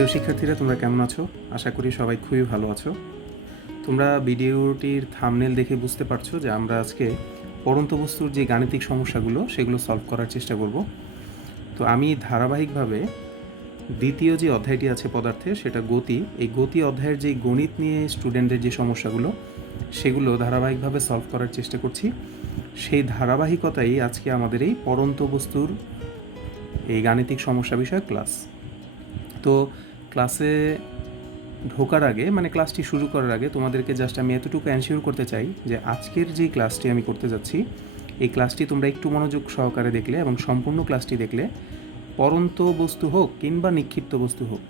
প্রিয় শিক্ষার্থীরা, তোমরা কেমন আছো? আশা করি সবাই খুবই ভালো আছো। তোমরা ভিডিওটির থাম্বনেল দেখে বুঝতে পারছো যে আমরা আজকে পড়ন্ত বস্তুর যে গাণিতিক সমস্যাগুলো সেগুলো সলভ করার চেষ্টা করব। তো আমি ধারাবাহিকভাবে দ্বিতীয় যে অধ্যায়টি আছে পদার্থের, সেটা গতি, এই গতি অধ্যায়ের যে গণিত নিয়ে স্টুডেন্টদের যে সমস্যাগুলো সেগুলো ধারাবাহিকভাবে সলভ করার চেষ্টা করছি। সেই ধারাবাহিকতাই আজকে আমাদের এই পড়ন্ত বস্তুর এই গাণিতিক সমস্যা বিষয়ক ক্লাস। তো ক্লাসে ঢোকার আগে, মানে ক্লাসটি শুরু করার আগে তোমাদেরকে জাস্ট আমি এতটুকু এনশিওর করতে চাই যে আজকের যে ক্লাসটি আমি করতে যাচ্ছি, এই ক্লাসটি তোমরা একটু মনোযোগ সহকারে দেখলে এবং সম্পূর্ণ ক্লাসটি দেখলে পড়ন্ত বস্তু হোক কিংবা নিক্ষিপ্ত বস্তু হোক,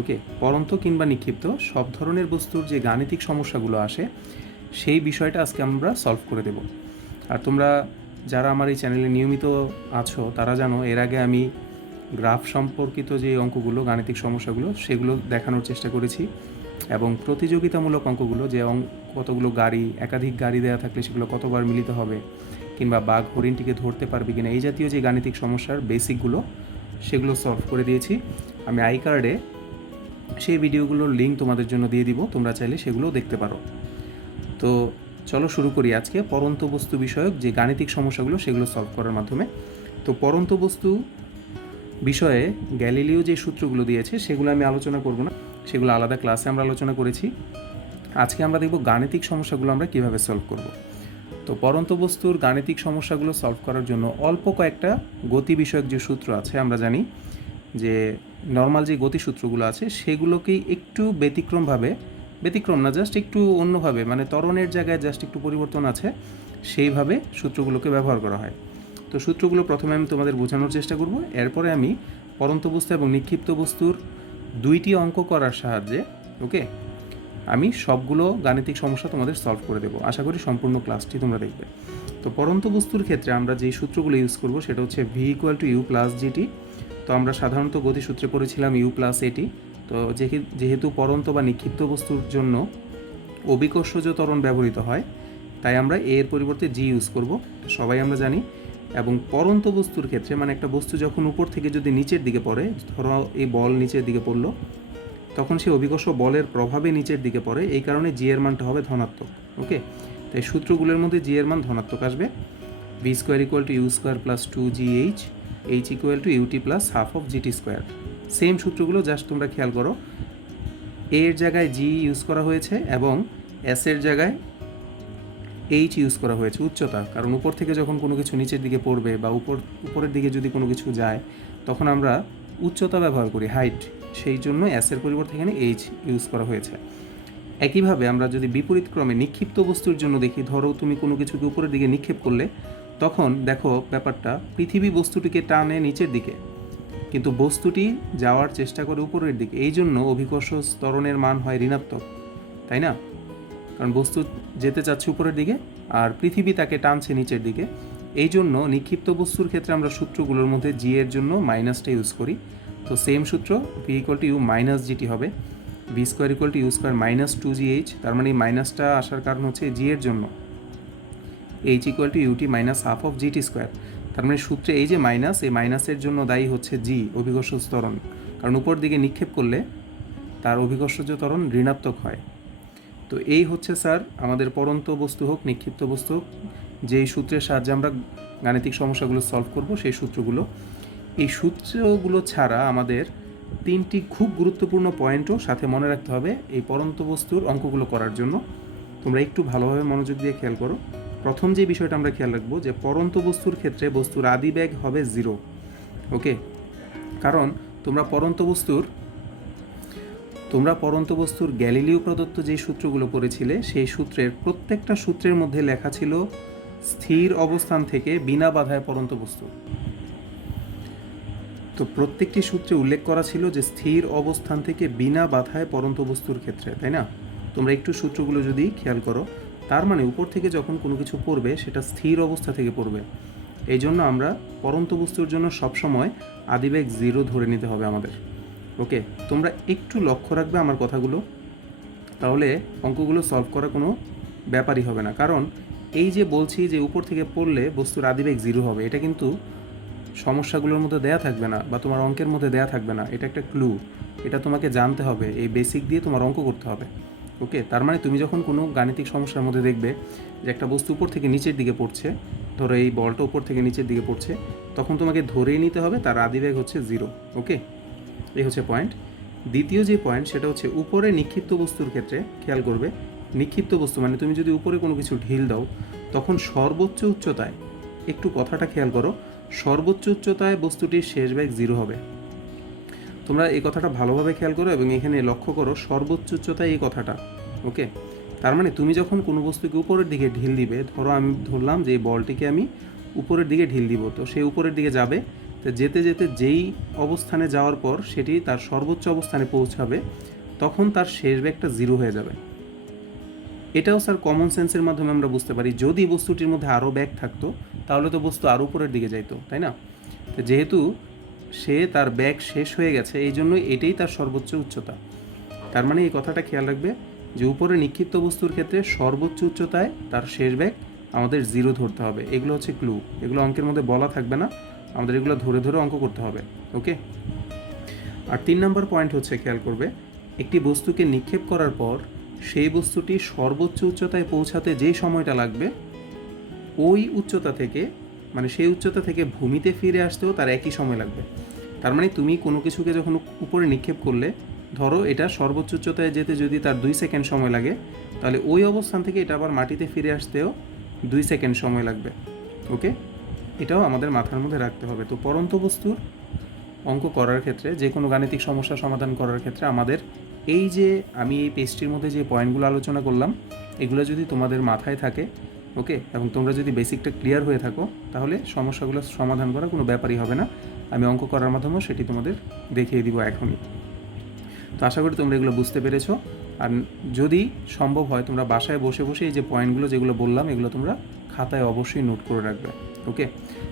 ওকে, পড়ন্ত কিংবা নিক্ষিপ্ত সব ধরনের বস্তুর যে গাণিতিক সমস্যাগুলো আসে সেই বিষয়টা আজকে আমরা সলভ করে দেব। আর তোমরা যারা আমার এই চ্যানেলে নিয়মিত আছো তারা জানো এর আগে আমি গ্রাফ সম্পর্কিত যে অঙ্কগুলো, গাণিতিক সমস্যাগুলো সেগুলো দেখানোর চেষ্টা করেছি, এবং প্রতিযোগিতামূলক অঙ্কগুলো, যে কতগুলো গাড়ি, একাধিক গাড়ি দেওয়া থাকলে সেগুলো কতবার মিলিত হবে, কিংবা বাঘ হরিণটিকে ধরতে পারবে কিনা, এই জাতীয় যে গাণিতিক সমস্যার বেসিকগুলো সেগুলো সলভ করে দিয়েছি। আমি আই কার্ডে সেই ভিডিওগুলোর লিঙ্ক তোমাদের জন্য দিয়ে দিব, তোমরা চাইলে সেগুলো দেখতে পারো। তো চলো শুরু করি আজকে পড়ন্ত বস্তু বিষয়ক যে গাণিতিক সমস্যাগুলো সেগুলো সলভ করার মাধ্যমে। তো পড়ন্ত বস্তু বিষয়ে গ্যালিলিও যে সূত্রগুলো দিয়েছে সেগুলো আমি আলোচনা করব না, সেগুলো আলাদা ক্লাসে আমরা আলোচনা করেছি। আজকে আমরা দেখব গাণিতিক সমস্যাগুলো আমরা কিভাবে সলভ করব। তো পড়ন্ত বস্তুর গাণিতিক সমস্যাগুলো সলভ করার জন্য অল্প কয়েকটা গতি বিষয়ক যে সূত্র আছে, আমরা জানি যে নর্মাল যে গতি সূত্রগুলো আছে সেগুলোকেই একটু ব্যতিক্রম না, জাস্ট একটু অন্যভাবে, মানে ত্বরণের জায়গায় জাস্ট একটু পরিবর্তন আছে, সেইভাবে সূত্রগুলোকে ব্যবহার করা হয়। তো সূত্রগুলো প্রথমে আমি তোমাদের বোঝানোর চেষ্টা করব, এরপরে আমি পড়ন্ত বস্তু এবং নিক্ষিপ্ত বস্তুর দুইটি অঙ্ক করার সাহায্যে, ওকে, আমি সবগুলো গাণিতিক সমস্যা তোমাদের সলভ করে দেবো। আশা করি সম্পূর্ণ ক্লাসটি তোমরা দেখবে। তো পড়ন্ত বস্তুর ক্ষেত্রে আমরা যে সূত্রগুলো ইউজ করব সেটা হচ্ছে V equal to you plus G T. তো আমরা সাধারণত গতিসূত্রে পড়েছিলাম ইউ প্লাস এটি। তো যেহেতু পড়ন্ত বা নিক্ষিপ্ত বস্তুর জন্য অভিকর্ষজ ত্বরণ ব্যবহৃত হয়, তাই আমরা এর পরিবর্তে জি ইউজ করব, সবাই আমরা জানি। এবং পড়ন্ত বস্তুর ক্ষেত্রে, মানে একটা বস্তু যখন উপর থেকে যদি নিচের দিকে পড়ে, ধরো এই বল নিচের দিকে পড়লো, তখন সেই অভিকর্ষ বলের প্রভাবে নিচের দিকে পড়ে, এই কারণে জি এর মানটা হবে ধনাত্মক, ওকে। তাই সূত্রগুলোর মধ্যে জি এর মান ধনাত্মক আসবে। V square equal to you square plus two G H equal to UT plus half of GT square. Same সূত্রগুলো, জাস্ট তোমরা খেয়াল করো, এর জায়গায় জি ইউজ করা হয়েছে এবং এস এর জায়গায় এইচ ইউজ করা হয়েছে, উচ্চতা। কারণ উপর থেকে যখন কোনো কিছু নিচের দিকে পড়বে বা উপরের দিকে যদি কোনো কিছু যায়, তখন আমরা উচ্চতা ব্যবহার করি, হাইট, সেই জন্য এসের পরিবর্তে এখানে এইচ ইউজ করা হয়েছে। একইভাবে আমরা যদি বিপরীত ক্রমে নিক্ষিপ্ত বস্তুর জন্য দেখি, ধরো তুমি কোনো কিছুকে উপরের দিকে নিক্ষেপ করলে, তখন দেখো ব্যাপারটা, পৃথিবী বস্তুটিকে টানে নিচের দিকে, কিন্তু বস্তুটি যাওয়ার চেষ্টা করে উপরের দিকে, এই জন্য অভিকর্ষ ত্বরণের মান হয় ঋণাত্মক, তাই না? কারণ বস্তু যেতে চাচ্ছে উপরের দিকে আর পৃথিবী তাকে টানছে নিচের দিকে। এই জন্য নিক্ষিপ্ত বস্তুর ক্ষেত্রে আমরা সূত্রগুলোর মধ্যে জি এর জন্য মাইনাসটা ইউজ করি। তো সেম সূত্র, v equal to u minus g t হবে, v square equal to you square minus two G h. তার মানে এই মাইনাসটা আসার কারণ হচ্ছে জি এর জন্য H equal to U T minus half of GT square. তার মানে সূত্রে এই যে মাইনাস, এই মাইনাসের জন্য দায়ী হচ্ছে জি, অভিকর্ষ ত্বরণ। কারণ উপর দিকে নিক্ষেপ করলে তার অভিকর্ষজ ত্বরণ ঋণাত্মক হয়। তো এই হচ্ছে স্যার আমাদের পড়ন্ত বস্তু হোক নিক্ষিপ্ত বস্তু হোক, যেই সূত্রের সাহায্যে আমরা গাণিতিক সমস্যাগুলো সলভ করব, সেই সূত্রগুলো। এই সূত্রগুলো ছাড়া আমাদের তিনটি খুব গুরুত্বপূর্ণ পয়েন্টও সাথে মনে রাখতে হবে এই পড়ন্ত বস্তুর অঙ্কগুলো করার জন্য। তোমরা একটু ভালোভাবে মনোযোগ দিয়ে খেয়াল করো। প্রথম যে বিষয়টা আমরা খেয়াল রাখবো, যে পড়ন্ত বস্তুর ক্ষেত্রে বস্তুর আদি বেগ হবে 0, ওকে। কারণ তোমরা পড়ন্ত বস্তুর গ্যালিলিও প্রদত্ত যে সূত্রগুলো পড়েছিলে, সেই সূত্রের প্রত্যেকটা সূত্রের মধ্যে লেখা ছিল স্থির অবস্থান থেকে বিনা বাধায় পড়ন্ত বস্তু। তো প্রত্যেকটি সূত্রে উল্লেখ করা ছিল যে স্থির অবস্থান থেকে বিনা বাধায় পড়ন্ত বস্তুর ক্ষেত্রে, তাই না? তোমরা একটু সূত্রগুলো যদি খেয়াল করো, তার মানে উপর থেকে যখন কোনো কিছু পড়বে সেটা স্থির অবস্থা থেকে পড়বে। এই জন্য আমরা পড়ন্ত বস্তুর জন্য সবসময় আদিবেগ 0 ধরে নিতে হবে আমাদের, ওকে। তোমরা একটু লক্ষ্য রাখবে আমার কথাগুলো, তাহলে অঙ্কগুলো সলভ করা কোনো ব্যাপারই হবে না। কারণ এই যে বলছি যে উপর থেকে পড়লে বস্তুর আদিবেগ 0 হবে, এটা কিন্তু সমস্যাগুলোর মধ্যে দেয়া থাকবে না বা তোমার অঙ্কের মধ্যে দেয়া থাকবে না, এটা একটা ক্লু। এটা তোমাকে জানতে হবে, এই বেসিক দিয়ে তোমার অঙ্ক করতে হবে। ওকে, তার মানে তুমি যখন কোনো গাণিতিক সমস্যার মধ্যে দেখবে যে একটা বস্তু উপর থেকে নিচের দিকে পড়ছে, ধরো এই বলটা উপর থেকে নিচের দিকে পড়ছে, তখন তোমাকে ধরেই নিতে হবে তার আদিবেগ হচ্ছে 0। ওকে, এই হচ্ছে পয়েন্ট। দ্বিতীয় যে পয়েন্ট সেটা হচ্ছে উপরে নিক্ষিপ্ত বস্তুর ক্ষেত্রে খেয়াল করবে, নিক্ষিপ্ত বস্তু মানে তুমি যদি উপরে কোনো কিছু ঢিল দাও তখন সর্বোচ্চ উচ্চতায়, একটু কথাটা খেয়াল করো, সর্বোচ্চ উচ্চতায় বস্তুটির শেষ বেগ 0 হবে। তোমরা এই কথাটা ভালোভাবে খেয়াল করো এবং এখানে লক্ষ্য করো সর্বোচ্চ উচ্চতায় এই কথাটা। ওকে, তার মানে তুমি যখন কোনো বস্তুকে উপরের দিকে ঢিল দিবে, ধরো আমি ধরলাম যে এই বলটিকে আমি উপরের দিকে ঢিল দিব, তো সে উপরের দিকে যাবে, তো যেতে যেতে যেই অবস্থানে যাওয়ার পর সেটি তার সর্বোচ্চ অবস্থানে পৌঁছাবে, তখন তার শেষ বেগটা 0 হয়ে যাবে। এটাও স্যার কমন সেন্সের মাধ্যমে আমরা বুঝতে পারি, যদি বস্তুটির মধ্যে আরও ব্যাগ থাকতো তাহলে তো বস্তু আরও উপরের দিকে যাইতো, তাই না? তো যেহেতু সে তার ব্যাগ শেষ হয়ে গেছে, এই জন্যই এটাই তার সর্বোচ্চ উচ্চতা। তার মানে এই কথাটা খেয়াল রাখবে যে উপরে নিক্ষিপ্ত বস্তুর ক্ষেত্রে সর্বোচ্চ উচ্চতায় তার শেষ ব্যাগ আমাদের 0 ধরতে হবে। এগুলো হচ্ছে ক্লু, এগুলো অঙ্কের মধ্যে বলা থাকবে না, আমাদের এগুলো ধরে ধরে অঙ্ক করতে হবে। ওকে, আর 3 নম্বর পয়েন্ট হচ্ছে খেয়াল করবে, একটি বস্তুকে নিক্ষেপ করার পর সেই বস্তুটি সর্বোচ্চ উচ্চতায় পৌঁছাতে যেই সময়টা লাগবে, ওই উচ্চতা থেকে মানে সেই উচ্চতা থেকে ভূমিতে ফিরে আসতেও তার একই সময় লাগবে। তার মানে তুমি কোনো কিছুকে যখন উপরে নিক্ষেপ করলে, ধরো এটা সর্বোচ্চ উচ্চতায় যেতে যদি তার 2 সেকেন্ড সময় লাগে, তাহলে ওই অবস্থান থেকে এটা আবার মাটিতে ফিরে আসতেও 2 সেকেন্ড সময় লাগবে। ওকে, এটাও আমাদের মাথার মধ্যে রাখতে হবে। তো পরন্ত বস্তুর অঙ্ক করার ক্ষেত্রে, যে কোনো গাণিতিক সমস্যা সমাধান করার ক্ষেত্রে আমাদের এই যে আমি এই পেজটির মধ্যে যে পয়েন্টগুলো আলোচনা করলাম, এগুলো যদি তোমাদের মাথায় থাকে, ওকে, এবং তোমরা যদি বেসিকটা ক্লিয়ার হয়ে থাকো, তাহলে সমস্যাগুলো সমাধান করা কোনো ব্যাপারই হবে না। আমি অঙ্ক করার মাধ্যমেও সেটি তোমাদের দেখিয়ে দিব এখনই। তো আশা করি তোমরা এগুলো বুঝতে পেরেছো। আর যদি সম্ভব হয় তোমরা বাসায় বসে বসে এই যে পয়েন্টগুলো যেগুলো বললাম এগুলো তোমরা খাতায় অবশ্যই নোট করে রাখবে। ওকে,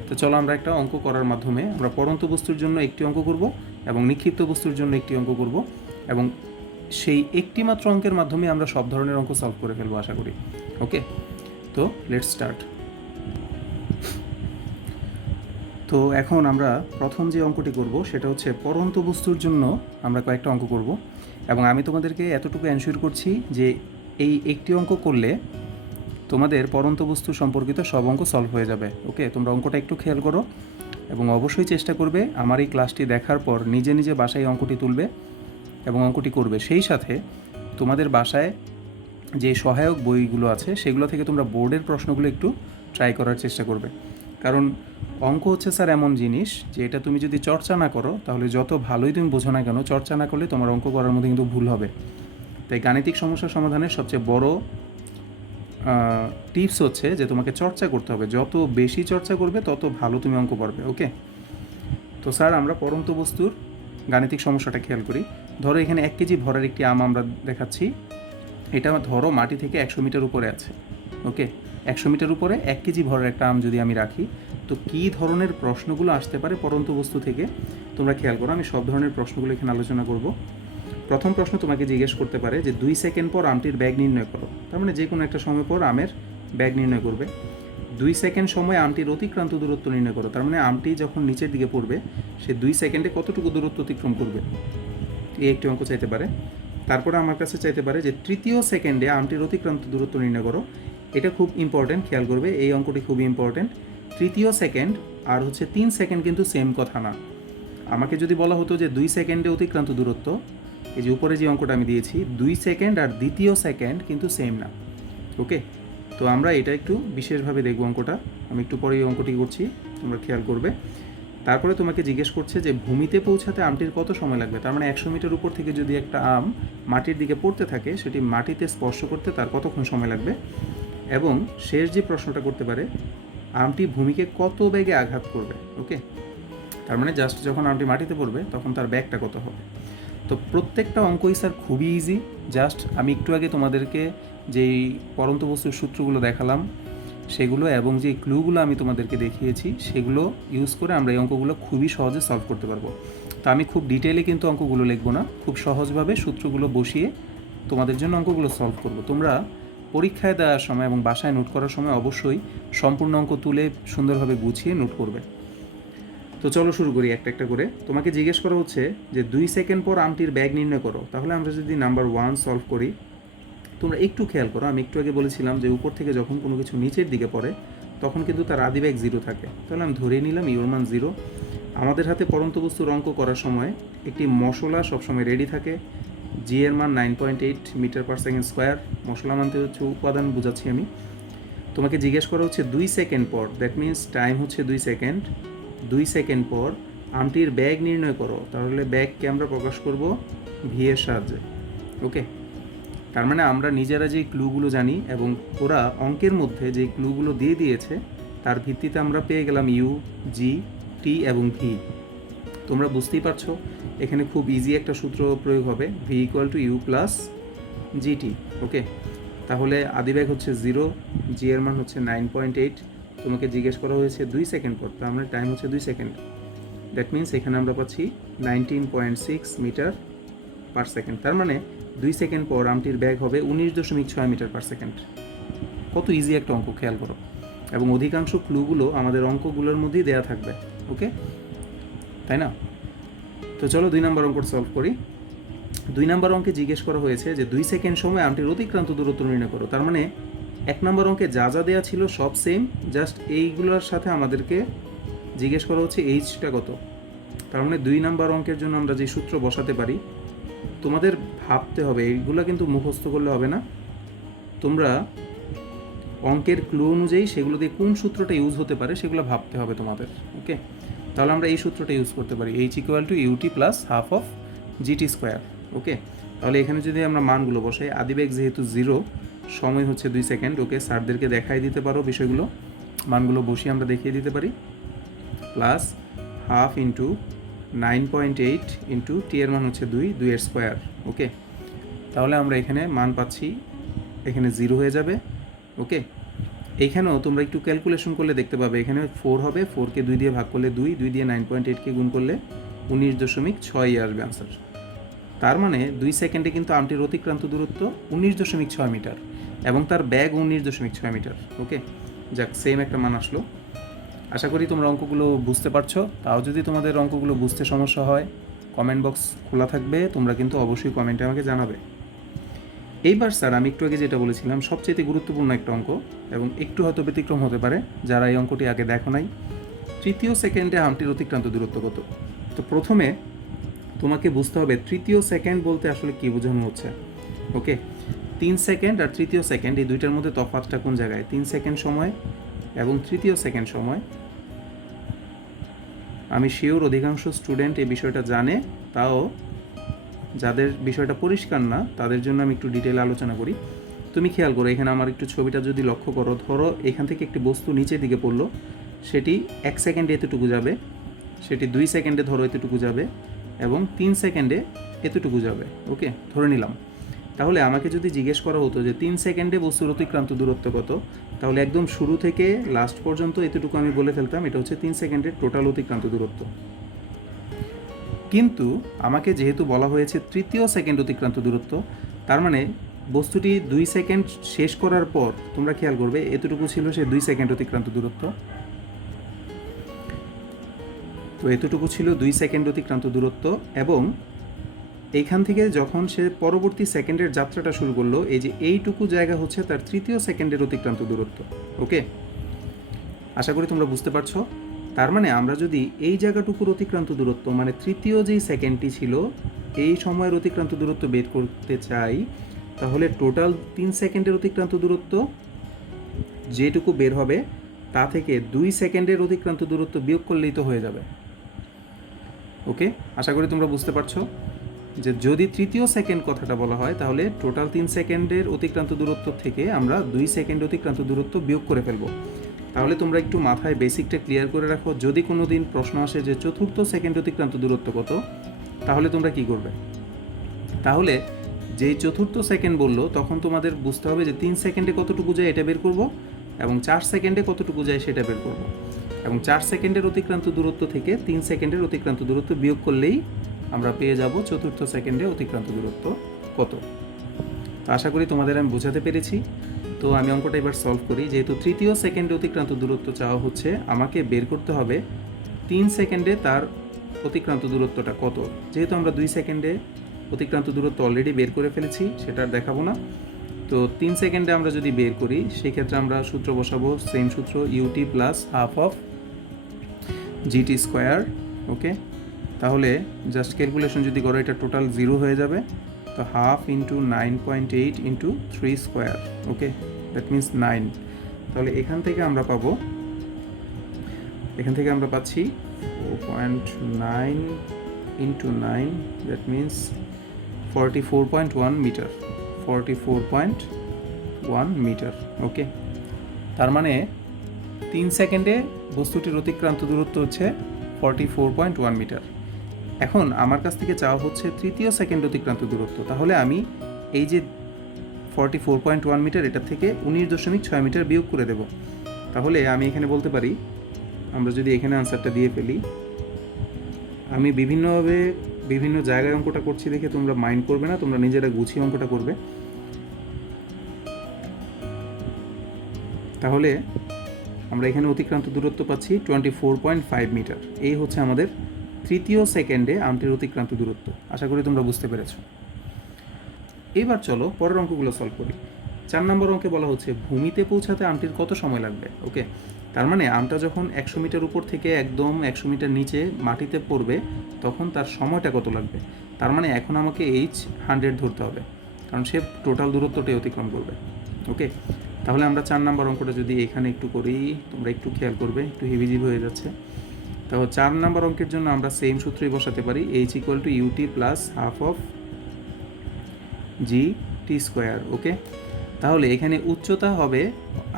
তো চলো আমরা একটা অঙ্ক করার মাধ্যমে আমরা পরন্ত বস্তুর জন্য একটি অঙ্ক করব এবং নিক্ষিপ্ত বস্তুর জন্য একটি অঙ্ক করব, এবং সেই একটি মাত্র অঙ্কের মাধ্যমে আমরা সব ধরনের অঙ্ক সলভ করে ফেলবো আশা করি। ওকে, তো লেটস স্টার্ট। তো এখন আমরা প্রথম যে অঙ্কটি করব সেটা হচ্ছে পরন্ত বস্তুর জন্য আমরা কয়েকটা অঙ্ক করব, এবং আমি তোমাদেরকে এতটুকু এনশিওর করছি যে এই একটি অঙ্ক করলে তোমাদের পরন্ত বস্তু সম্পর্কিত সব অঙ্ক সলভ হয়ে যাবে। ওকে, তোমরা অঙ্কটা একটু খেয়াল করো এবং অবশ্যই চেষ্টা করবে আমার এই ক্লাসটি দেখার পর নিজে নিজে বাসায় অঙ্কটি তুলবে এবং অঙ্কটি করবে। সেই সাথে তোমাদের বাসায় যে সহায়ক বইগুলো আছে সেগুলো থেকে তোমরা বোর্ডের প্রশ্নগুলো একটু ট্রাই করার চেষ্টা করবে, কারণ অঙ্ক হচ্ছে স্যার এমন জিনিস যে এটা তুমি যদি চর্চা না করো তাহলে যত ভালোই তুমি বোঝো না কেন, চর্চা না করলে তোমার অঙ্ক করার মধ্যে কিন্তু ভুল হবে। তাই গাণিতিক সমস্যা সমাধানের সবচেয়ে বড় টিপস হচ্ছে যে তোমাকে চর্চা করতে হবে, যত বেশি চর্চা করবে তত ভালো তুমি অঙ্ক পারবে। ওকে, তো স্যার আমরা পরন্ত বস্তুর গাণিতিক সমস্যাটা খেয়াল করি। ধরো এখানে 1 কেজি ভরের একটি আম আমরা দেখাচ্ছি, এটা ধরো মাটি থেকে 100 মিটার উপরে আছে। ওকে, 100 মিটার উপরে 1 কেজি ভরের একটা আম যদি আমি রাখি, তো কী ধরনের প্রশ্নগুলো আসতে পারে পরন্ত বস্তু থেকে তোমরা খেয়াল করো। আমি সব ধরনের প্রশ্নগুলো এখানে আলোচনা করব। প্রথম প্রশ্ন তোমাকে জিজ্ঞেস করতে পারে যে 2 সেকেন্ড পর আমটির ব্যাগ নির্ণয় করো। তার মানে যে কোনো একটা সময় পর আমের ব্যাগ নির্ণয় করবে। 2 সেকেন্ড সময় আমটির অতিক্রান্ত দূরত্ব নির্ণয় করো। তার মানে আমটি যখন নিচের দিকে পড়বে সে 2 সেকেন্ডে কতটুকু দূরত্ব অতিক্রম করবে, এই একটি অঙ্ক চাইতে পারে। তারপরে আমার কাছে চাইতে পারে যে 3য় সেকেন্ডে আমটির অতিক্রান্ত দূরত্ব নির্ণয় করো। এটা খুব ইম্পর্টেন্ট, খেয়াল করবে এই অঙ্কটি খুবই ইম্পর্টেন্ট। 3য় সেকেন্ড আর হচ্ছে 3 সেকেন্ড কিন্তু সেম কথা না। আমাকে যদি বলা হতো যে 2 সেকেন্ডে অতিক্রান্ত দূরত্ব, এই যে উপরে যে অঙ্কটা আমি দিয়েছি 2 সেকেন্ড আর 2য় সেকেন্ড কিন্তু সেম না। ওকে, তো আমরা এটা একটু বিশেষভাবে দেখব অঙ্কটা। আমি একটু পরে এই অঙ্কটি করছি, তোমরা খেয়াল করবে। তারপরে তোমাকে জিজ্ঞেস করছে যে ভূমিতে পৌঁছাতে আমটির কত সময় লাগবে। তার মানে 100 মিটার উপর থেকে যদি একটা আম মাটির দিকে পড়তে থাকে, সেটি মাটিতে স্পর্শ করতে তার কতক্ষণ সময় লাগবে। এবং শেষ যে প্রশ্নটা করতে পারে, আমটি ভূমিকে কত বেগে আঘাত করবে। ওকে, তার মানে জাস্ট যখন আমটি মাটিতে পড়বে তখন তার ব্যাগটা কত হবে। তো প্রত্যেকটা অঙ্কই স্যার খুবই ইজি। জাস্ট আমি একটু আগে তোমাদেরকে যেই পরন্ত বস্তুর সূত্রগুলো দেখালাম সেগুলো এবং যে ক্লুগুলো আমি তোমাদেরকে দেখিয়েছি সেগুলো ইউজ করে আমরা এই অঙ্কগুলো খুবই সহজে সলভ করতে পারবো। তো আমি খুব ডিটেইলে কিন্তু অঙ্কগুলো লিখবো না, খুব সহজভাবে সূত্রগুলো বসিয়ে তোমাদের জন্য অঙ্কগুলো সলভ করব। তোমরা পরীক্ষায় দেওয়ার সময় এবং বাসায় নোট করার সময় অবশ্যই সম্পূর্ণ অঙ্ক তুলে সুন্দরভাবে গুছিয়ে নোট করবে। তো চলো শুরু করি একটা একটা করে। তোমাকে জিজ্ঞেস করা হচ্ছে যে 2 সেকেন্ড পর আমটির ব্যাগ নির্ণয় করো। তাহলে আমরা যদি নাম্বার 1 সলভ করি, তোমরা একটু খেয়াল করো, আমি একটু আগে বলেছিলাম যে উপর থেকে যখন কোনো কিছু নিচের দিকে পড়ে তখন কিন্তু তার আদি ব্যাগ 0 থাকে। তাহলে আমি ধরে নিলাম ইউর মান 0। আমাদের হাতে পরন্ত বস্তুর অঙ্ক করার সময় একটি মশলা সবসময় রেডি থাকে। জি এর মান 9.8 মিটার পার সেকেন্ড স্কোয়ার। মশলা মানতে হচ্ছে উপাদান, বোঝাচ্ছি আমি। তোমাকে জিজ্ঞেস করা হচ্ছে 2 সেকেন্ড পর, দ্যাট মিন্স টাইম হচ্ছে 2 সেকেন্ড। 2 সেকেন্ড পর আমটির ব্যাগ নির্ণয় করো। তাহলে ব্যাগকে আমরা প্রকাশ করব ভি এর সাহায্যে। ওকে, তার মানে আমরা নিজেরা যে ক্লুগুলো জানি এবং ওরা অঙ্কের মধ্যে যে ক্লুগুলো দিয়ে দিয়েছে তার ভিত্তিতে আমরা পেয়ে গেলাম ইউ, জি, টি এবং ভি। তোমরা বুঝতেই পারছো এখানে খুব ইজি একটা সূত্র প্রয়োগ হবে, v equal to you plus g t. Okay, তাহলে আদি ব্যাগ হচ্ছে 0, জি এর মান হচ্ছে 9.8। তোমাকে জিজ্ঞেস করা হয়েছে 2 সেকেন্ড পর, তার মানে টাইম হচ্ছে 2 সেকেন্ড। দ্যাট মিন্স এখানে আমরা পাচ্ছি 19.6 মিটার পার সেকেন্ড। তার মানে 2 সেকেন্ড পর আমটির ব্যাগ হবে 19.6 মিটার পার সেকেন্ড। কত ইজি একটা অঙ্ক, খেয়াল করো। এবং অধিকাংশ ক্লুগুলো আমাদের অঙ্কগুলোর মধ্যেই দেয়া থাকবে। ওকে, তাই না? তো চলো 2 নম্বর অঙ্ক সলভ করি। 2 নম্বর অঙ্কে জিজ্ঞেস করা হয়েছে যে 2 সেকেন্ড সময় আমটির অতিক্রান্ত দূরত্ব নির্ণয় করো। তার মানে 1 নম্বর অঙ্কে যা যা দেওয়া ছিল সব সেম, জাস্ট এইগুলোর সাথে আমাদেরকে জিজ্ঞেস করা হচ্ছে এইচটা কত। তার মানে 2 নম্বর অঙ্কের জন্য আমরা যে সূত্র বসাতে পারি, তোমাদের ভাবতে হবে, এইগুলো কিন্তু মুখস্থ করলে হবে না। তোমরা অঙ্কের ক্লু অনুযায়ী সেগুলো দিয়ে কোন সূত্রটা ইউজ হতে পারে সেগুলো ভাবতে হবে তোমাদের। ওকে, তাহলে আমরা এই সূত্রটা ইউজ করতে পারি, h equal to UT plus half of GT square. Okay, তাহলে এখানে যদি আমরা মানগুলো বসাই, আদি ব্যাগ যেহেতু 0, সময় হচ্ছে 2 সেকেন্ড। ওকে, স্যারদেরকে দেখাই দিতে পারো বিষয়গুলো, মানগুলো বসিয়ে আমরা দেখিয়ে দিতে পারি। Plus half into 9.8 into T এর মান হচ্ছে 2, 2 এর স্কোয়ার। ওকে, তাহলে আমরা এখানে মান পাচ্ছি, এখানে 0 হয়ে যাবে। ওকে, এইখানেও তোমরা একটু ক্যালকুলেশন করলে দেখতে পাবে এখানে 4 হবে, 4কে 2 দিয়ে ভাগ করলে 2, 2 দিয়ে 9.8কে গুণ করলে 19.6 আসবে আনসার। তার মানে 2 সেকেন্ডে কিন্তু আমটির অতিক্রান্ত দূরত্ব 19.6 মিটার এবং তার ব্যাগ 19.6 মিটার। ওকে, যাক, সেম একটা মান আসলো। আশা করি তোমরা অঙ্কগুলো বুঝতে পারছো। তাও যদি তোমাদের অঙ্কগুলো বুঝতে সমস্যা হয়, কমেন্ট বক্স খোলা থাকবে, তোমরা কিন্তু অবশ্যই কমেন্টে আমাকে জানাবে। এইবার স্যার আমি একটু আগে যেটা বলেছিলাম সবচেয়ে গুরুত্বপূর্ণ একটা অঙ্ক, এবং একটু হয়তো ব্যতিক্রম হতে পারে যারা এই অঙ্কটি আগে দেখো নাই। তৃতীয় সেকেন্ডে আমটির অতিক্রান্ত দূরত্ব কত? তো প্রথমে তোমাকে বুঝতে হবে তৃতীয় সেকেন্ড বলতে আসলে কী বোঝানো হচ্ছে। ওকে, 3 সেকেন্ড আর তৃতীয় সেকেন্ড এই দুইটার মধ্যে তফাৎটা কোন জায়গায়? 3 সেকেন্ড সময় এবং তৃতীয় সেকেন্ড সময়। আমি শিওর অধিকাংশ স্টুডেন্ট এই বিষয়টা জানে, তাও যাদের বিষয়টা পরিষ্কার না তাদের জন্য আমি একটু ডিটেল আলোচনা করি। তুমি খেয়াল করো, এখানে আমার একটু ছবিটা যদি লক্ষ্য করো, ধরো এখান থেকে একটি বস্তু নিচের দিকে পড়লো, সেটি 1 সেকেন্ডে এতটুকু যাবে, সেটি 2 সেকেন্ডে ধরো এতটুকু যাবে, এবং 3 সেকেন্ডে এতটুকু যাবে। ওকে, ধরে নিলাম। তাহলে আমাকে যদি জিজ্ঞেস করা হতো যে 3 সেকেন্ডে বস্তুর অতিক্রান্ত দূরত্ব কত, তাহলে একদম শুরু থেকে লাস্ট পর্যন্ত এতটুকু আমি বলে ফেলতাম, এটা হচ্ছে 3 সেকেন্ডের টোটাল অতিক্রান্ত দূরত্ব। কিন্তু আমাকে যেহেতু বলা হয়েছে তৃতীয় সেকেন্ড অতিক্রান্ত দূরত্ব, তার মানে বস্তুটি 2 সেকেন্ড শেষ করার পর তোমরা খেয়াল করবে এতটুকু ছিল সে 2 সেকেন্ড অতিক্রান্ত দূরত্ব। তো এতটুকু ছিল 2 সেকেন্ড অতিক্রান্ত দূরত্ব, এবং এইখান থেকে যখন সে পরবর্তী সেকেন্ডের যাত্রাটা শুরু করলো, এই যে এইটুকু জায়গা হচ্ছে তার তৃতীয় সেকেন্ডের অতিক্রান্ত দূরত্ব। ওকে, আশা করি তোমরা বুঝতে পারছো। তার মানে আমরা যদি এই জায়গাটুকুর অতিক্রান্ত দূরত্ব, মানে তৃতীয় যেই সেকেন্ডটি ছিল এই সময়ের অতিক্রান্ত দূরত্ব বের করতে চাই, তাহলে টোটাল 3 সেকেন্ডের অতিক্রান্ত দূরত্ব যেটুকু বের হবে তা থেকে 2 সেকেন্ডের অতিক্রান্ত দূরত্ব বিয়োগ করলেই তো হয়ে যাবে। ওকে, আশা করি তোমরা বুঝতে পারছো যে যদি তৃতীয় সেকেন্ড কথাটা বলা হয় তাহলে টোটাল 3 সেকেন্ডের অতিক্রান্ত দূরত্ব থেকে আমরা 2 সেকেন্ড অতিক্রান্ত দূরত্ব বিয়োগ করে ফেলবো। তাহলে তোমরা একটু মাথায় বেসিকটা ক্লিয়ার করে রাখো, যদি কোনো দিন প্রশ্ন আসে যে চতুর্থ সেকেন্ড অতিক্রান্ত দূরত্ব কত, তাহলে তোমরা কি করবে? তাহলে যেই চতুর্থ সেকেন্ড বললো তখন তোমাদের বুঝতে হবে যে 3 সেকেন্ডে কতটুকু যায় এটা বের করব, এবং 4 সেকেন্ডে কতটুকু যায় সেটা বের করব, এবং 4 সেকেন্ডের অতিক্রান্ত দূরত্ব থেকে 3 সেকেন্ডের অতিক্রান্ত দূরত্ব বিয়োগ করলেই আমরা পেয়ে যাব চতুর্থ সেকেন্ডে অতিক্রান্ত দূরত্ব কত। তো আশা করি তোমাদের আমি বোঝাতে পেরেছি। তো আমি অঙ্কটা এবার সলভ করি। যেহেতু তৃতীয় সেকেন্ডে অতিক্রান্ত দূরত্ব চাওয়া হচ্ছে, আমাকে বের করতে হবে 3 সেকেন্ডে তার অতিক্রান্ত দূরত্বটা কত। যেহেতু আমরা 2 সেকেন্ডে অতিক্রান্ত দূরত্ব অলরেডি বের করে ফেলেছি, সেটা আর দেখাবো না। তো 3 সেকেন্ডে আমরা যদি বের করি সেক্ষেত্রে আমরা সূত্র বসাবো, সেম সূত্র, u t plus half of GT square. Okay, তাহলে জাস্ট ক্যালকুলেশন যদি করো এটা টোটাল 0 হয়ে যাবে। তো half into 9.8 into 3 square. Okay, that means 9। তাহলে এখান থেকে আমরা পাচ্ছি 4.9 into 9, that means 44.1 metre. 44.1 metre. Okay, তার মানে 3 সেকেন্ডে বস্তুটির অতিক্রান্ত দূরত্ব হচ্ছে 44.1 মিটার। এখন আমার কাছ থেকে চাওয়া হচ্ছে তৃতীয় সেকেন্ড অতিক্রান্ত দূরত্ব। তাহলে আমি এই যে 44.1 মিটার, এটা থেকে 19.6 মিটার বিয়োগ করে দেব। তাহলে আমি এখানে বলতে পারি, আমরা যদি এখানে আনসারটা দিয়ে ফেলি, আমি বিভিন্নভাবে বিভিন্ন জায়গায় অঙ্কটা করছি দেখে তোমরা মাইন্ড করবে না, তোমরা নিজেরা গুছিয়ে অঙ্কটা করবে। তাহলে আমরা এখানে অতিক্রান্ত দূরত্ব পাচ্ছি 24.5 মিটার। এই হচ্ছে আমাদের তৃতীয় সেকেন্ডে আমটির অতিক্রান্ত দূরত্ব। আশা করি তোমরা বুঝতে পেরেছো। এবার চলো পরের অঙ্কগুলো সলভ করি। 4 নম্বর অঙ্কে বলা হচ্ছে ভূমিতে পৌঁছাতে আমটির কত সময় লাগবে। ওকে, তার মানে আমটা যখন 100 মিটার উপর থেকে একদম 100 মিটার নিচে মাটিতে পড়বে তখন তার সময়টা কত লাগবে। তার মানে এখন আমাকে h100 ধরতে হবে, কারণ সে টোটাল দূরত্বটাই অতিক্রম করবে। ওকে, তাহলে আমরা 4 নম্বর অঙ্কটা যদি এখানে একটু করি, তোমরা একটু খেয়াল করবে, একটু হিবিজিবি হয়ে যাচ্ছে। তাহলে 4 নম্বর অঙ্কের জন্য আমরা সেম সূত্রই বসাতে পারি, h = ut plus half of g t square. Okay, তাহলে এখানে উচ্চতা হবে,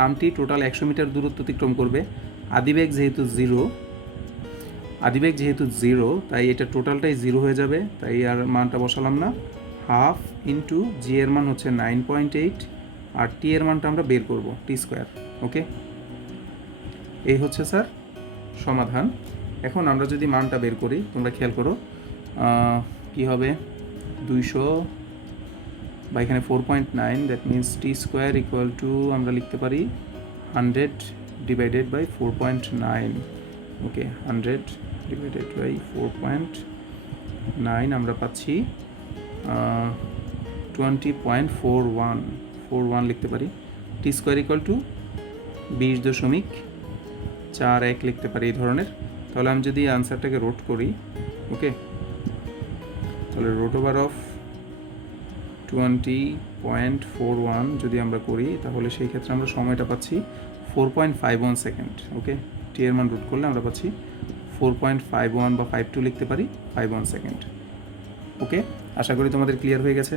আমটি টোটাল 100 মিটার দূরত্ব অতিক্রম করবে। আদিবেগ যেহেতু জিরো, তাই এটা টোটালটাই 0 হয়ে যাবে, তাই আর মানটা বসালাম না। হাফ ইন্টু জি এর মান হচ্ছে 9.8, আর টি এর মানটা আমরা বের করব, টি স্কোয়ার। ওকে, এই হচ্ছে স্যার সমাধান। এখন আমরা যদি মানটা বের করি, তোমরা খেয়াল করো কি হবে, 200 বা এখানে 4.9, that means T square equal to আমরা লিখতে পারি 100 divided by 4.9। Okay, 100 divided by 4.9 আমরা পাচ্ছি 20.41 লিখতে পারি। টি স্কোয়ার ইকুয়াল টু 20.41 লিখতে পারি এই ধরনের। তাহলে আমি যদি আনসারটাকে রোট করি, ওকে, তাহলে রোট ওভার অফ 20.41 যদি আমরা করি, তাহলে সেই ক্ষেত্রে আমরা সময়টা পাচ্ছি 4.51 সেকেন্ড। ওকে, টি এর মান রুট করলে আমরা পাচ্ছি 4.51 বা 52 লিখতে পারি, 51 সেকেন্ড। ওকে, আশা করি তোমাদের ক্লিয়ার হয়ে গেছে।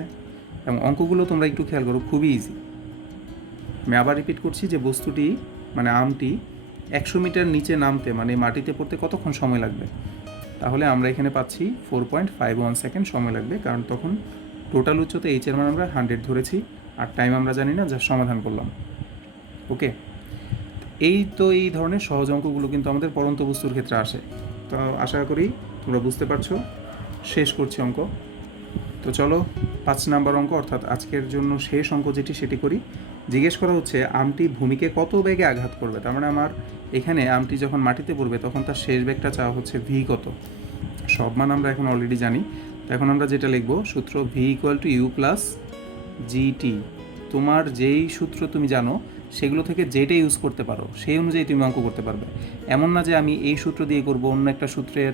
এবং অঙ্কগুলো তোমরা একটু খেয়াল করো, খুবই ইজি। আমি আবার রিপিট করছি যে বস্তুটি মানে আমটি 100 মিটার নিচে নামতে মানে মাটিতে পড়তে কতক্ষণ সময় লাগবে। তাহলে আমরা এখানে পাচ্ছি 4.51 সেকেন্ড সময় লাগবে, কারণ তখন টোটাল উচ্চতা এইচ এর মান আমরা 100 ধরেছি, আর টাইম আমরা জানি না, যা সমাধান করলাম। ওকে, এই ধরনের সহজ অঙ্কগুলো কিন্তু আমাদের পড়ন্ত বস্তুর ক্ষেত্রে আসে। তো আশা করি তোমরা বুঝতে পারছো। শেষ করছি অঙ্ক। তো চলো 5 নাম্বার অঙ্ক, অর্থাৎ আজকের জন্য শেষ অঙ্ক সেটি করি। জিজ্ঞেস করা হচ্ছে আমটি ভূমিকে কত বেগে আঘাত করবে। তার মানে আমার এখানে আমটি যখন মাটিতে পড়বে তখন তার শেষ বেগটা চাওয়া হচ্ছে ভি কত। সব মান আমরা এখন অলরেডি জানি। তো এখন আমরা যেটা লিখব, সূত্র ভি = ইউ প্লাস জিটি। তোমার যেই সূত্র তুমি জানো সেগুলো থেকে যেটা ইউজ করতে পারো সেই অনুযায়ী তুমি অঙ্ক করতে পারবে। এমন না যে আমি এই সূত্র দিয়ে করব, অন্য একটা সূত্রের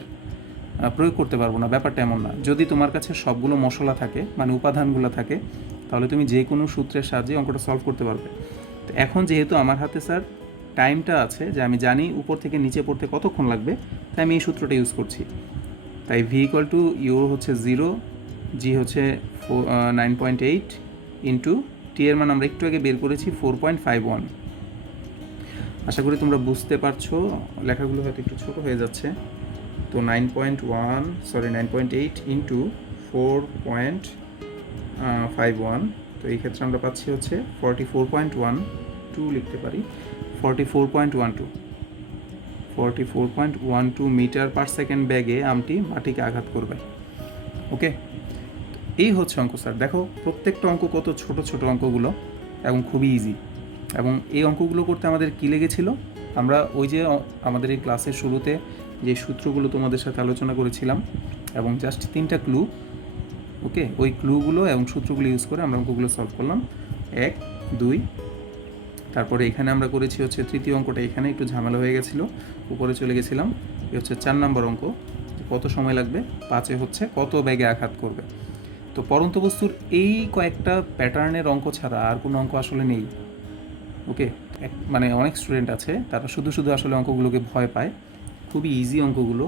প্রয়োগ করতে পারবো না, ব্যাপারটা এমন না। যদি তোমার কাছে সবগুলো মশলা থাকে, মানে উপাদানগুলো থাকে, তাহলে তুমি যে কোনো সূত্রের সাহায্যে অঙ্কটা সলভ করতে পারবে। তো এখন যেহেতু আমার হাতে স্যার টাইমটা আছে, যে আমি জানি উপর থেকে নিচে পড়তে কতক্ষণ লাগবে, তাই আমি এই সূত্রটা ইউজ করছি। তাই ভি = ইউ হচ্ছে 0, জি হচ্ছে 9.8 ইন্টু টি এর মান আমরা একটু আগে বের করেছি 4.51। আশা করি তোমরা বুঝতে পারছো, লেখাগুলো হয়তো একটু ছোট হয়ে যাচ্ছে। তো 9.8 ইন্টু 4.51, তো এই ক্ষেত্রে আমরা পাচ্ছি হচ্ছে 44.12 লিখতে পারি, 44.12 মিটার পার সেকেন্ড বেগে আমটি মাটিকে আঘাত করবে। ওকে, এই হচ্ছে অঙ্ক স্যার। দেখো প্রত্যেকটা অঙ্ক কত ছোট ছোট অঙ্কগুলো, এবং খুবই ইজি। এবং এই অঙ্কগুলো করতে আমাদের কী লেগেছিল, আমরা ওই যে আমাদের এই ক্লাসের শুরুতে যে সূত্রগুলো তোমাদের সাথে আলোচনা করেছিলাম এবং জাস্ট 3টা ক্লু, ওকে, ওই ক্লুগুলো এবং সূত্রগুলো ইউজ করে আমরা অঙ্কগুলো সলভ করলাম। 1, 2, তারপরে এখানে আমরা করেছি হচ্ছে তৃতীয় অঙ্কটা, এখানে একটু ঝামেলা হয়ে গেছিলো, উপরে চলে গেছিলাম। এ হচ্ছে 4 নম্বর অঙ্ক, কত সময় লাগবে, 5-এ হচ্ছে কত বেগে আঘাত করবে। তো পরন্ত বস্তুর এই কয়েকটা প্যাটার্নের অঙ্ক ছাড়া আর কোনো অঙ্ক আসলে নেই, ওকে। মানে অনেক স্টুডেন্ট আছে তারা শুধু শুধু আসলে অঙ্কগুলোকে ভয় পায়, খুবই ইজি অঙ্কগুলো।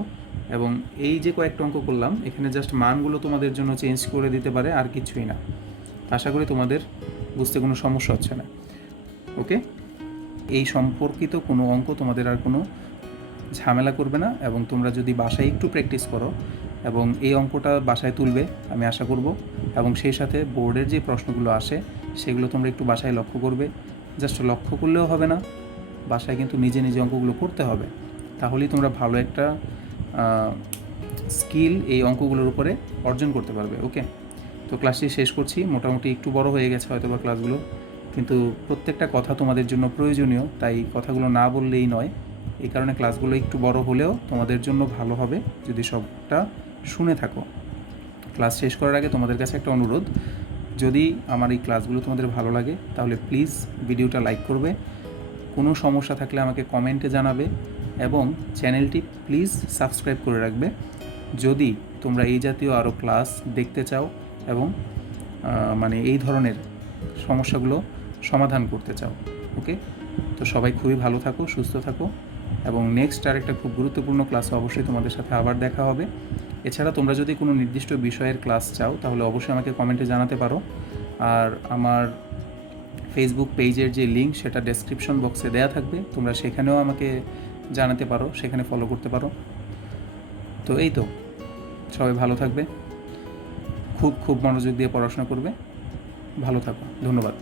এবং এই যে কয়েকটা অঙ্ক করলাম এখানে জাস্ট মানগুলো তোমাদের জন্য চেঞ্জ করে দিতে পারে, আর কিছুই না। আশা করি তোমাদের বুঝতে কোনো সমস্যা হচ্ছে না, ওকে। এই সম্পর্কিত কোনো অঙ্ক তোমাদের আর কোনো ঝামেলা করবে না, এবং তোমরা যদি বাসায় একটু প্র্যাকটিস করো এবং এই অঙ্কটা বাসায় তুলবে আমি আশা করব, এবং সেই সাথে বোর্ডের যে প্রশ্নগুলো আসে সেগুলো তোমরা একটু বাসায় লক্ষ্য করবে। জাস্ট লক্ষ্য করলেও হবে না, বাসায় কিন্তু নিজে নিজে অঙ্কগুলো করতে হবে, তাহলেই তোমরা ভালো একটা স্কিল এই অঙ্কগুলোর উপরে অর্জন করতে পারবে, ওকে। তো ক্লাসটি শেষ করছি, মোটামুটি একটু বড় হয়ে গেছে হয়তো বা ক্লাসগুলো, কিন্তু প্রত্যেকটা কথা তোমাদের জন্য প্রয়োজনীয়, তাই কথাগুলো না বললেই নয়। এই কারণে ক্লাসগুলো একটু বড় হলেও তোমাদের জন্য ভালো হবে যদি সবটা শুনে থাকো। ক্লাস শেষ করার আগে তোমাদের কাছে একটা অনুরোধ, যদি আমার এই ক্লাসগুলো তোমাদের ভালো লাগে তাহলে প্লিজ ভিডিওটা লাইক করবে, কোনো সমস্যা থাকলে আমাকে কমেন্টে জানাবে, এবং চ্যানেলটি প্লিজ সাবস্ক্রাইব করে রাখবে যদি তোমরা এই জাতীয় আরও ক্লাস দেখতে চাও এবং মানে এই ধরনের সমস্যাগুলো সমাধান করতে চাও, ওকে। তো সবাই খুবই ভালো থাকো, সুস্থ থাকো, এবং নেক্সট আরেকটা খুব গুরুত্বপূর্ণ ক্লাসে অবশ্যই তোমাদের সাথে আবার দেখা হবে। এছাড়া তোমরা যদি কোনো নির্দিষ্ট বিষয়ের ক্লাস চাও তাহলে অবশ্যই আমাকে কমেন্টে জানাতে পারো, আর আমার ফেসবুক পেজের যে লিঙ্ক সেটা ডেসক্রিপশন বক্সে দেওয়া থাকবে, তোমরা সেখানেও আমাকে জানাতে পারো, সেখানে ফলো করতে পারো। তো এই তো, সবাই ভালো থাকবে, খুব খুব মনোযোগ দিয়ে পড়াশোনা করবে, ভালো থাকো, ধন্যবাদ।